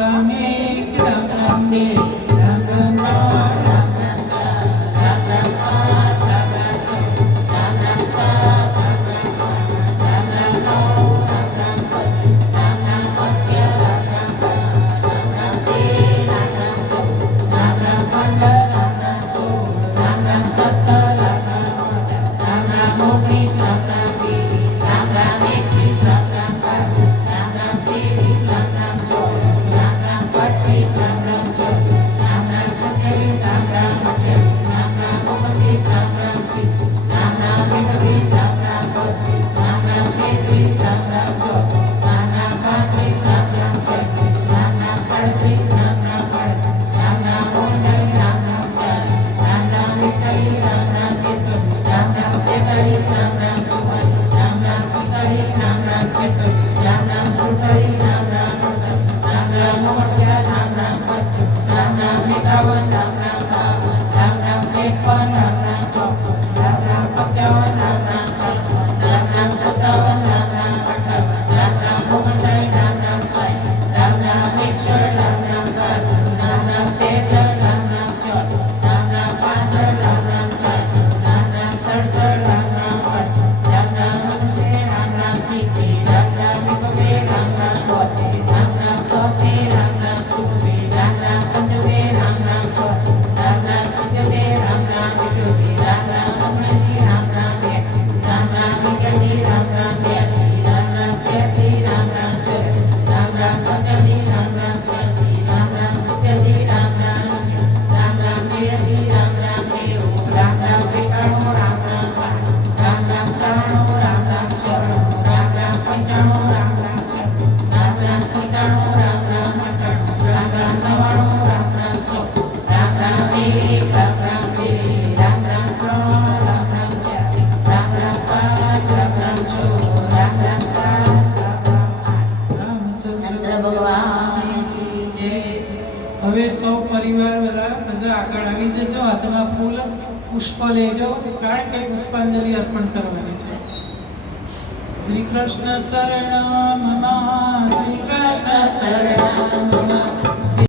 રામ એક રામ રામ બે રામ રામ ત્રણ રામ રામ ચાર રામ રામ પાંચ રામ રામ છ રામ રામ સાત રામ રામ આઠ રામ રામ નવ રામ રામ દસ રામ રામ અગિયાર રામ રામ બાર રામ રામ તેર રામ રામ ચૌદ રામ રામ 15 રામ રામ 16 રામ રામ 17 રામ રામ 18 રામ રામ 19 રામ રામ 20 રામ રામ 21 રામ રામ 22 રામ રામ 23 રામ રામ 24 રામ રામ 25 રામ રામ 26 રામ રામ 27 રામ રામ 28 રામ રામ 29 રામ રામ 30 રામ રામ 31 રામ રામ 32 રામ રામ 33 રામ રામ 34 રામ રામ 35 રામ રામ 36 રામ રામ 37 રામ રામ 38 રામ રામ 39 રામ રામ 40 રામ રામ 41 રામ રામ 42 રામ રામ 43 રામ રામ 44 રામ રામ 45 રામ રામ 46 રામ રામ 47 રામ રામ 48 રામ રામ 49 રામ રામ 50 રામ રામ 51 રામ રામ 52 રામ રામ 53 રામ રામ 54 રામ રામ 55 રામ રામ 56 રામ રામ 57 રામ રામ 58 રામ રામ 59 રામ રામ 60 રામ રામ 61 રામ રામ 62 રામ રામ 63 રામ રામ 64 રામ રામ 65 રામ રામ 66 રામ રામ 67 રામ રામ 68 રામ રામ 69 રામ રામ 70 રામ રામ 71 રામ રામ 72 રામ રામ 73 રામ રામ 74 રામ રામ 75 રામ રામ 76 રામ રામ 77 રામ રામ 78 રામ રામ 79 રામ રામ 80 રામ રામ 81 રામ રામ 82 રામ રામ 83 રામ રામ 84 રામ રામ 85 રામ રામ 86 રામ રામ 87 રામ રામ રામ રામ 89 રામ રામ 90 રામ રામ 91 રામ રામ 92 રામ રામ 93 રામ રામ 94 રામ રામ 95 રામ રામ 96 રામ રામ 97 રામ રામ 98 રામ રામ 99 રામ રામ 100 રામ રામ 1 રામ રામ 2 રામ રામ 3 રામ રામ 4 રામ રામ 5 રામ રામ 6 રામ રામ 7 રામ રામ 8 રામચંદ્ર ભગવાન કી જય. હવે સૌ પરિવાર બધા આગળ આવી જજો, હાથમાં ફૂલ પુષ્પ લેજો, કારણ કે પુષ્પાંજલિ અર્પણ કરવાની છે. શ્રી કૃષ્ણ શરણમ મમ, શ્રી કૃષ્ણ શરણમ મમ.